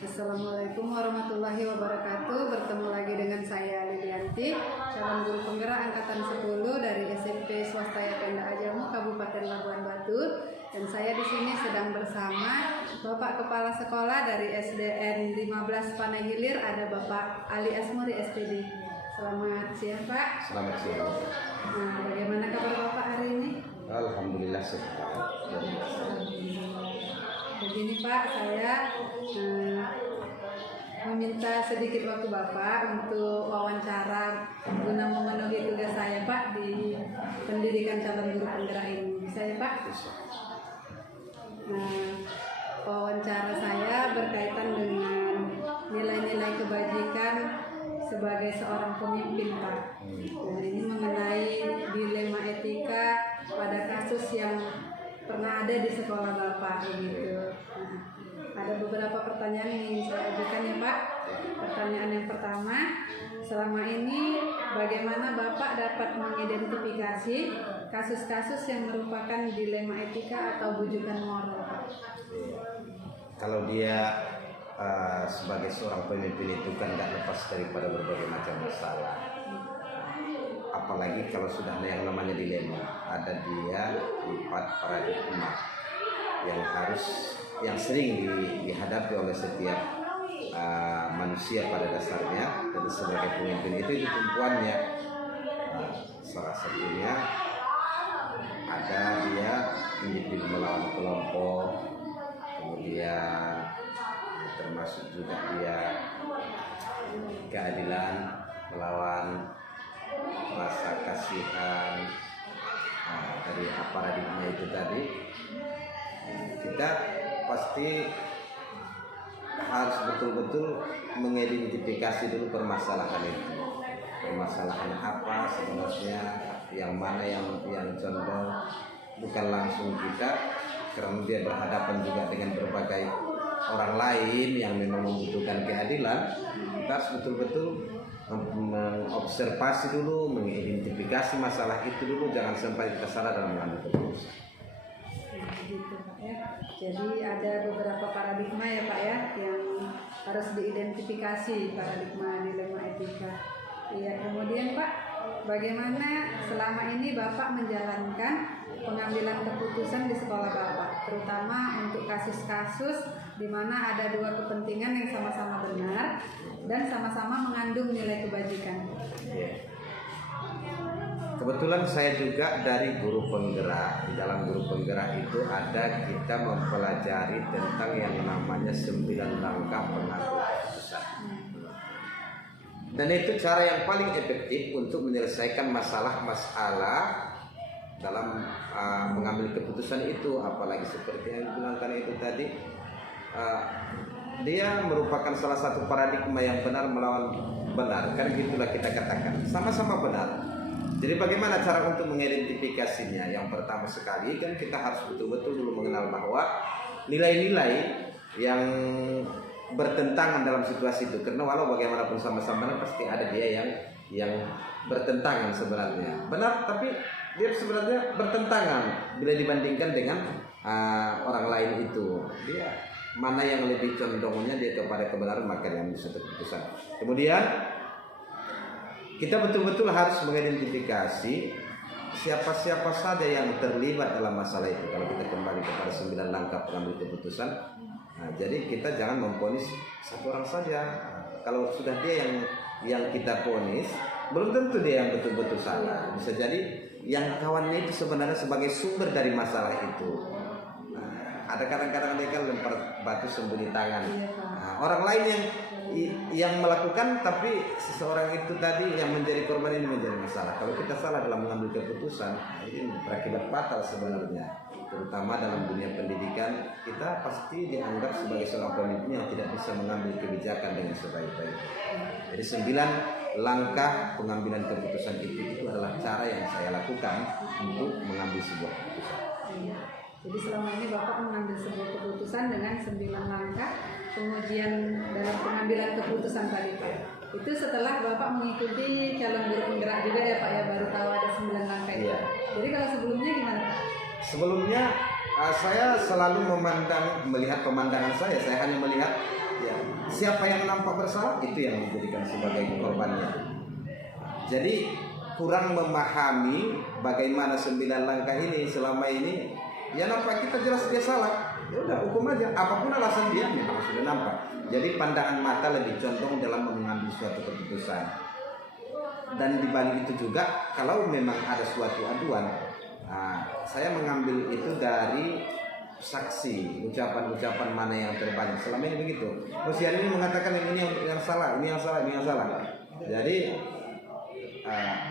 Assalamualaikum warahmatullahi wabarakatuh. Bertemu lagi dengan saya Lilianti, calon guru penggerak angkatan 10 dari SMP Swasta Penda Ajamu Kabupaten Labuan Batu. Dan saya di sini sedang bersama Bapak Kepala Sekolah dari SDN 15 Panai Hilir, ada Bapak Ali Asmuri SPD. Selamat siang Pak. Selamat siang. Nah, bagaimana kabar Bapak hari ini? Alhamdulillah sehat. Begini Pak, saya meminta sedikit waktu Bapak untuk wawancara guna memenuhi tugas saya Pak di pendidikan calon guru penggerak ini. Bisa ya Pak? Nah, wawancara saya berkaitan dengan nilai-nilai kebajikan sebagai seorang pemimpin Pak. Nah, ini mengenai dilema etika pada kasus yang pernah ada di sekolah Bapak gitu. Nah, ada beberapa pertanyaan yang ingin saya ajukan ya Pak. Pertanyaan yang pertama, selama ini bagaimana Bapak dapat mengidentifikasi kasus-kasus yang merupakan dilema etika atau bujukan moral Pak? Kalau dia sebagai seorang pemimpin itu kan tidak lepas daripada berbagai macam masalah. Apalagi kalau sudah ada yang namanya dilema, ada dia 4 paradigma yang sering dihadapi oleh setiap manusia pada dasarnya, dan sebagai pemimpin itu tumpuannya. Salah satunya ada dia individu melawan kelompok, kemudian termasuk juga dia keadilan melawan rasa kasihan. Dari paradigma itu tadi kita pasti harus betul-betul mengidentifikasi dulu permasalahan itu. Permasalahan apa sebenarnya, yang mana yang condong, bukan langsung kita, karena dia berhadapan juga dengan berbagai orang lain yang memang membutuhkan keadilan. Kita harus betul-betul mengobservasi dulu, mengidentifikasi masalah itu dulu, jangan sampai kita salah dalam mengambil keputusan. Gitu Pak ya. Jadi ada beberapa paradigma ya Pak ya yang harus diidentifikasi, paradigma dilema etika. Iya, kemudian Pak, bagaimana selama ini Bapak menjalankan pengambilan keputusan di sekolah Bapak, terutama untuk kasus-kasus di mana ada dua kepentingan yang sama-sama benar dan sama-sama mengandung nilai kebajikan? Kebetulan saya juga dari guru penggerak. Di dalam guru penggerak itu ada kita mempelajari tentang yang namanya 9 langkah pengambilan keputusan. Dan itu cara yang paling efektif untuk menyelesaikan masalah-masalah dalam mengambil keputusan itu. Apalagi seperti yang dibilangkan itu tadi, dia merupakan salah satu paradigma yang benar melawan benar. Kan gitulah kita katakan, sama-sama benar. Jadi bagaimana cara untuk mengidentifikasinya? Yang pertama sekali kan kita harus betul-betul dulu mengenal bahwa nilai-nilai yang bertentangan dalam situasi itu. Karena walau bagaimanapun sama-sama benar, pasti ada dia yang bertentangan sebenarnya. Benar, tapi dia sebenarnya bertentangan bila dibandingkan dengan orang lain itu. Dia mana yang lebih condongnya dia kepada kebenaran, maka yang bisa keputusan. Kemudian kita betul-betul harus mengidentifikasi siapa-siapa saja yang terlibat dalam masalah itu. Kalau kita kembali kepada 9 langkah pengambil keputusan, jadi kita jangan memvonis satu orang saja. Kalau sudah dia yang kita vonis, belum tentu dia yang betul-betul salah. Bisa jadi yang kawannya itu sebenarnya sebagai sumber dari masalah itu. Ada kadang-kadang dia kan lempar batu sembunyi tangan. Orang lain yang melakukan, tapi seseorang itu tadi yang menjadi korban ini menjadi masalah. Kalau kita salah dalam mengambil keputusan, ini berakibat fatal sebenarnya. Terutama dalam dunia pendidikan, kita pasti dianggap sebagai seorang pemimpin yang tidak bisa mengambil kebijakan dengan sebaik-baiknya. Jadi 9 langkah pengambilan keputusan itu adalah cara yang saya lakukan untuk mengambil sebuah keputusan. Jadi selama ini Bapak mengambil sebuah keputusan dengan 9 langkah pengujian dalam pengambilan keputusan tadi Pak. Itu setelah Bapak mengikuti calon guru penggerak juga ya Pak ya, baru tahu ada 9 langkah itu. Jadi kalau sebelumnya gimana Pak? Sebelumnya saya selalu melihat pemandangan saya hanya melihat ya, siapa yang nampak bersalah itu yang dijadikan sebagai korbannya. Jadi kurang memahami bagaimana 9 langkah ini selama ini. Ya nampak kita jelas dia salah, ya udah hukum aja, apapun alasan dia memang sudah nampak. Jadi pandangan mata lebih condong dalam mengambil suatu keputusan. Dan di balik itu juga kalau memang ada suatu aduan, saya mengambil itu dari saksi, ucapan-ucapan mana yang terbanyak. Selama ini begitu. Usia ini mengatakan ini yang salah, ini yang salah, ini yang salah. Jadi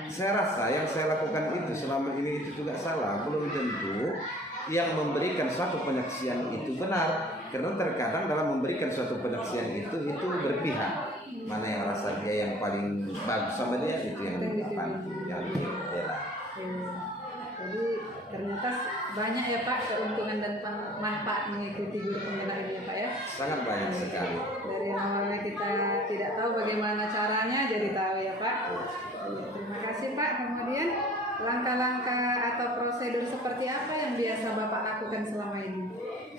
saya rasa yang saya lakukan itu selama ini itu juga salah. Belum tentu yang memberikan suatu penyaksian itu benar. Karena terkadang dalam memberikan suatu penyaksian itu berpihak. Mana yang rasa dia yang paling bagus sama dia itu yang dibela. Jadi ternyata banyak ya Pak keuntungan dan manfaat mengikuti guru pembela ini ya Pak ya. Sangat banyak sekali. Dari awalnya kita tidak tahu bagaimana caranya jadi tahu ya Pak. Terima kasih Pak. Kemudian langkah-langkah atau prosedur seperti apa yang biasa Bapak lakukan selama ini?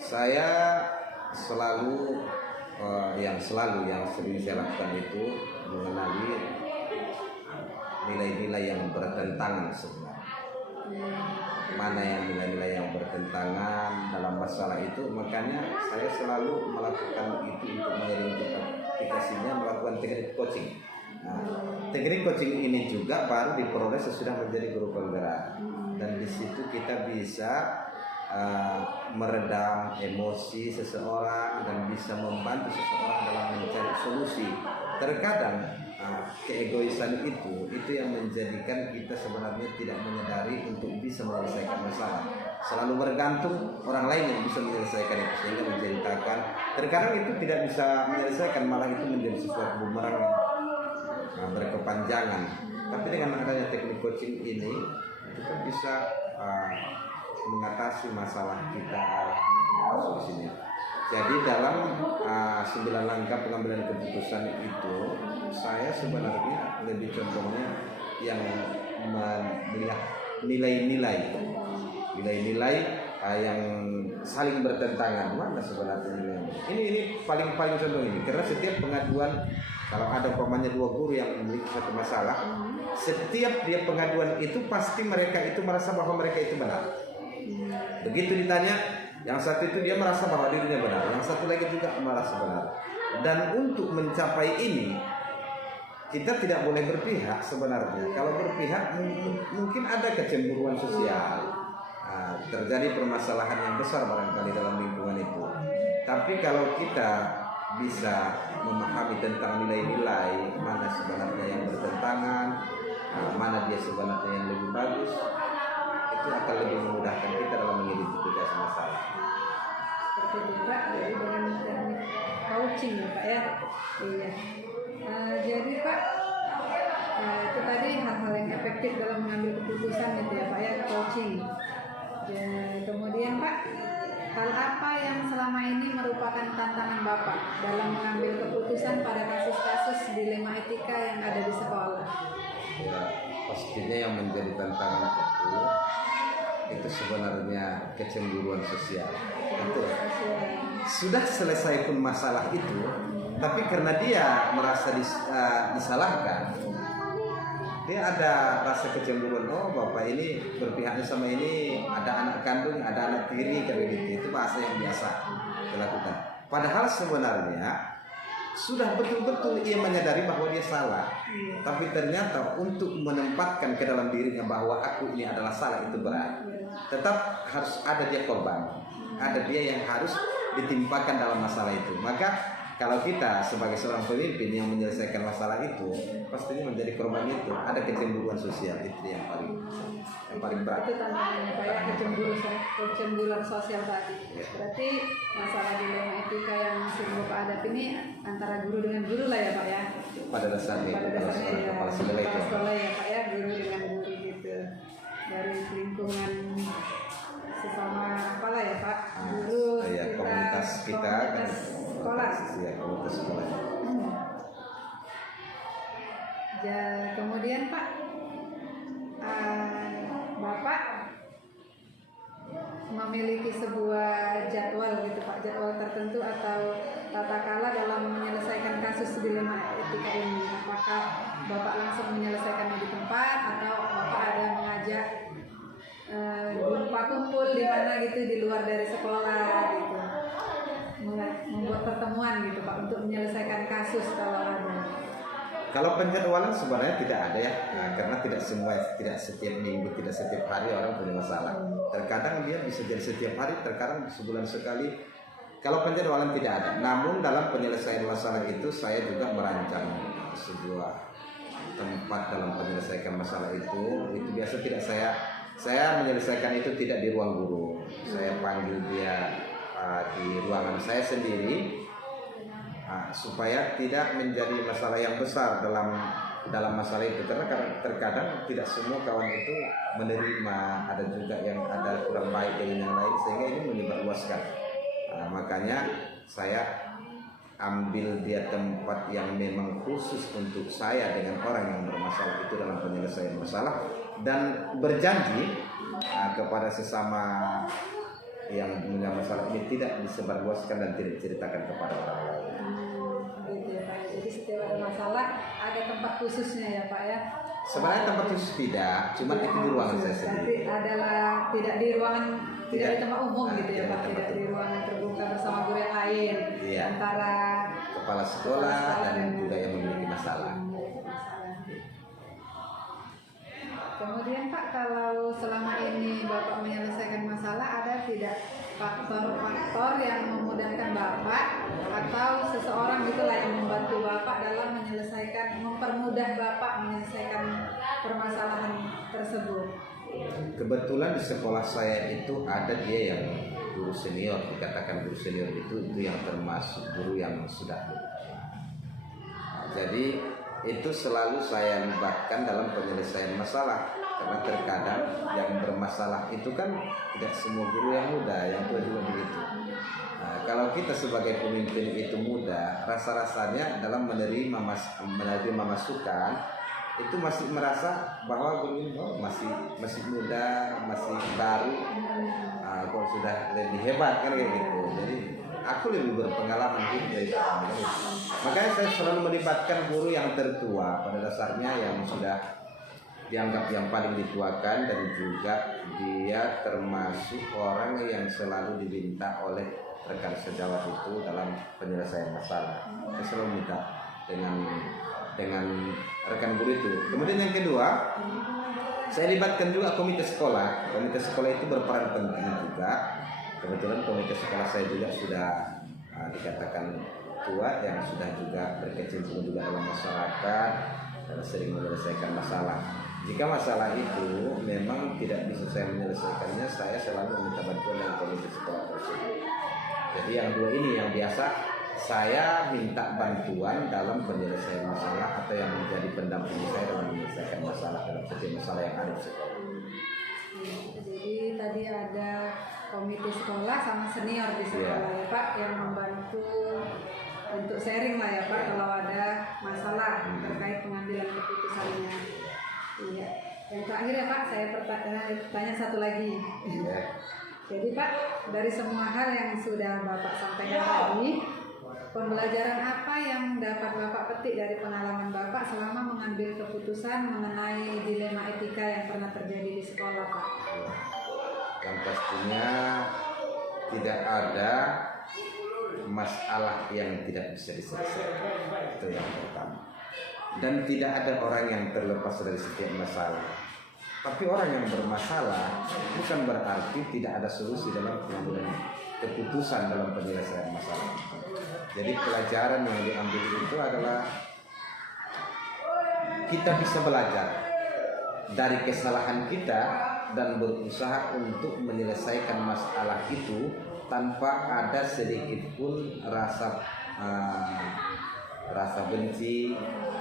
Saya selalu yang sering saya lakukan itu mengenali nilai-nilai yang bertentangan sebenarnya. Mana yang nilai-nilai yang bertentangan dalam masalah itu, makanya saya selalu melakukan itu untuk mengidentifikasinya, melakukan teknik coaching. Teknik coaching ini juga baru diperoleh sesudah menjadi guru penggerak, dan di situ kita bisa meredam emosi seseorang dan bisa membantu seseorang dalam mencari solusi. Terkadang keegoisan itu yang menjadikan kita sebenarnya tidak menyadari untuk bisa menyelesaikan masalah. Selalu bergantung orang lain yang bisa menyelesaikan itu, sehingga menceritakan. Terkadang itu tidak bisa menyelesaikan, malah itu menjadi sesuatu bumerang yang berkepanjangan. Tapi dengan adanya teknik coaching ini kita bisa mengatasi masalah kita masuk sini. Jadi dalam 9 langkah pengambilan keputusan itu, saya sebenarnya lebih condongnya yang melihat nilai-nilai yang saling bertentangan. Mana sebenarnya nilai? Ini paling contoh ini, karena setiap pengaduan, kalau ada umpamanya 2 guru yang memiliki satu masalah, setiap dia pengaduan itu pasti mereka itu merasa bahwa mereka itu benar. Begitu ditanya, yang satu itu dia merasa bahwa dirinya benar, yang satu lagi juga merasa benar. Dan untuk mencapai ini, kita tidak boleh berpihak sebenarnya. Kalau berpihak mungkin ada kecemburuan sosial, terjadi permasalahan yang besar barangkali dalam lingkungan itu. Tapi kalau kita bisa memahami tentang nilai-nilai, mana sebenarnya yang bertentangan, mana dia sebenarnya yang lebih bagus, itu akan lebih memudahkan kita dalam mengidentifikasi masalah. Seperti itu Pak, jadi dengan teknik coaching ya Pak ya. Iya. Jadi Pak, itu tadi hal-hal yang efektif dalam mengambil keputusan gitu ya Pak ya, coaching. Dan kemudian Pak, hal apa yang selama ini merupakan tantangan Bapak dalam mengambil keputusan pada kasus-kasus dilema etika yang ada di sekolah? Ya, pastinya yang menjadi tantangan itu sebenarnya kecemburuan sosial. Betul. Sudah selesai pun masalah itu, tapi karena dia merasa disalahkan, dia ada rasa kecemburuan. Oh, bapak ini berpihaknya sama ini, ada anak kandung, ada anak tiri, kayak gitu. Itu bahasa yang biasa dilakukan. Padahal sebenarnya sudah betul-betul ia menyadari bahwa dia salah, tapi ternyata untuk menempatkan ke dalam dirinya bahwa aku ini adalah salah itu berat. Tetap harus ada dia korban, ada dia yang harus ditimpakan dalam masalah itu. Maka kalau kita sebagai seorang pemimpin yang menyelesaikan masalah itu, pastinya menjadi korban itu. Ada kecemburuan sosial, itu yang paling berat. Itu tantangannya Pak ya, kecemburuan sosial tadi. Berarti masalah dilema etika yang sering Bapak hadapi ini antara guru dengan guru lah ya Pak ya. Pada dasarnya ya, kepala sekolah ya Pak ya, guru dengan guru gitu. Dari lingkungan sesama apalah ya Pak, guru ya, komunitas kita kan, sekolah. Ya, komunitas sekolah. Kemudian Pak, Bapak memiliki sebuah jadwal gitu Pak, jadwal tertentu atau tata kala dalam menyelesaikan kasus dilema etika ini. Apakah Bapak langsung menyelesaikannya di tempat atau Bapak ada mengajak jumpa kumpul di mana gitu di luar dari sekolah gitu, membuat pertemuan gitu Pak untuk menyelesaikan kasus kalau ada. Kalau penjadwalan sebenarnya tidak ada ya, karena tidak setiap minggu, tidak setiap hari orang punya masalah. Terkadang dia bisa jadi setiap hari, terkadang sebulan sekali. Kalau penjadwalan tidak ada, namun dalam penyelesaian masalah itu saya juga merancang sebuah tempat dalam penyelesaian masalah itu biasa tidak saya menyelesaikan itu tidak di ruang guru. Saya panggil dia di ruangan saya sendiri. Supaya tidak menjadi masalah yang besar dalam masalah itu, karena terkadang tidak semua kawan itu menerima, ada juga yang ada kurang baik dengan yang lain sehingga ini menyebarluaskan. Makanya saya ambil dia tempat yang memang khusus untuk saya dengan orang yang bermasalah itu dalam penyelesaian masalah, dan berjanji kepada sesama yang punya masalah ini tidak disebarluaskan dan tidak diceritakan kepada orang lain. Gitu ya Pak. Jadi setiap ada masalah ada tempat khususnya ya Pak ya. Sebenarnya tempat khusus tidak, cuma itu di ruangan saya sendiri. Nanti adalah tidak di ruangan, tidak di tempat umum gitu ya tidak Pak, di tidak tempat di ruangan terbuka bersama guru yang lain. Iya. Antara Kepala sekolah dan juga yang memiliki masalah. Kemudian Pak, kalau selama ini Bapak menyelesaikan masalah, ada tidak faktor-faktor yang memudahkan Bapak atau seseorang gitulah yang membantu Bapak dalam mempermudah Bapak menyelesaikan permasalahan tersebut? Kebetulan di sekolah saya itu ada dia yang guru senior, dikatakan guru senior itu yang termasuk guru yang sudah. Jadi itu selalu saya libatkan dalam penyelesaian masalah, karena terkadang yang bermasalah itu kan tidak semua guru yang muda, yang tua juga begitu. Kalau kita sebagai pemimpin itu muda, rasa-rasanya dalam menerima masukan itu masih merasa bahwa guru ini masih muda, masih baru, kok sudah lebih hebat kan kayak gitu. Jadi aku lebih berpengalaman gitu dari orang. Makanya saya selalu melibatkan guru yang tertua, pada dasarnya yang sudah dianggap yang paling dituakan, dan juga dia termasuk orang yang selalu diminta oleh rekan sejawat itu dalam penyelesaian masalah. Saya selalu minta dengan rekan guru itu. Kemudian yang kedua, saya libatkan juga komite sekolah. Komite sekolah itu berperan penting juga. Kebetulan komite sekolah saya juga sudah dikatakan tua, yang sudah juga berkecimpung juga dalam masyarakat dan sering menyelesaikan masalah. Jika masalah itu memang tidak bisa saya menyelesaikannya, saya selalu meminta bantuan dari komite sekolah tersebut. Jadi yang dua ini yang biasa saya minta bantuan dalam penyelesaian masalah atau yang menjadi pendamping saya dalam menyelesaikan masalah dalam setiap masalah yang ada di sekolah. Jadi tadi ada komite sekolah sama senior di sekolah ya Pak, yang membantu untuk sharing lah ya Pak kalau ada masalah terkait pengambilan keputusannya. Iya. Yang terakhir ya Pak, saya tanya satu lagi. Jadi Pak, dari semua hal yang sudah Bapak sampaikan tadi, pembelajaran apa yang dapat Bapak petik dari pengalaman Bapak selama mengambil keputusan mengenai dilema etika yang pernah terjadi di sekolah Pak? Yang pastinya tidak ada masalah yang tidak bisa diselesaikan, itu yang pertama. Dan tidak ada orang yang terlepas dari setiap masalah. Tapi orang yang bermasalah bukan berarti tidak ada solusi dalam pengambilan keputusan dalam penyelesaian masalah. Jadi pelajaran yang diambil itu adalah kita bisa belajar dari kesalahan kita dan berusaha untuk menyelesaikan masalah itu tanpa ada sedikit pun rasa benci,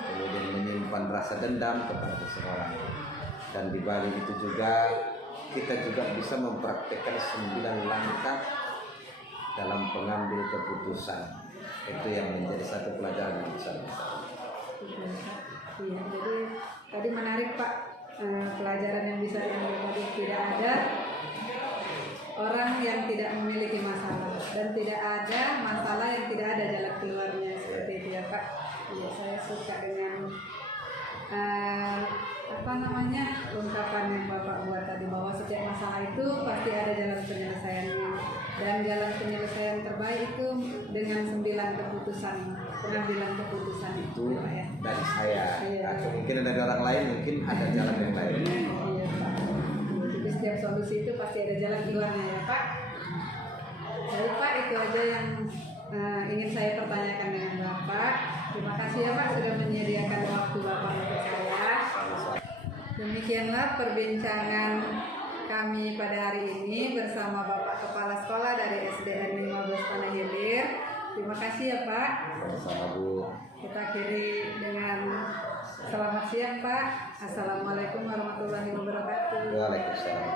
kemudian menyimpan rasa dendam kepada seseorang. Dan di balik itu juga kita juga bisa mempraktekkan 9 langkah dalam pengambil keputusan. Itu yang menjadi satu pelajaran yang besar. Iya, jadi tadi menarik Pak, pelajaran yang bisa diambil tadi tidak ada orang yang tidak memiliki masalah dan tidak ada masalah yang tidak ada jalan keluarnya, seperti itu ya Pak. Iya, saya suka dengan ungkapan yang Bapak buat tadi, bahwa setiap masalah itu pasti ada jalan penyelesaiannya, dan jalan penyelesaian terbaik itu dengan 9 keputusan, pengambilan keputusan itu Pak ya. Dari saya, Iya. atau mungkin dari orang lain, mungkin ada jalan yang lain. Iya Pak. Jadi setiap solusi itu pasti ada jalan keluarnya ya Pak. Jadi Pak, itu aja yang ingin saya pertanyakan dengan Bapak. Terima kasih ya Pak sudah menyediakan waktu Bapak untuk saya. Demikianlah perbincangan kami pada hari ini bersama Bapak Kepala Sekolah dari SDN 15 Tanah Hilir. Terima kasih ya Pak. Sama Bu. Kita akhiri dengan selamat siang Pak. Assalamualaikum warahmatullahi wabarakatuh. Waalaikumsalam.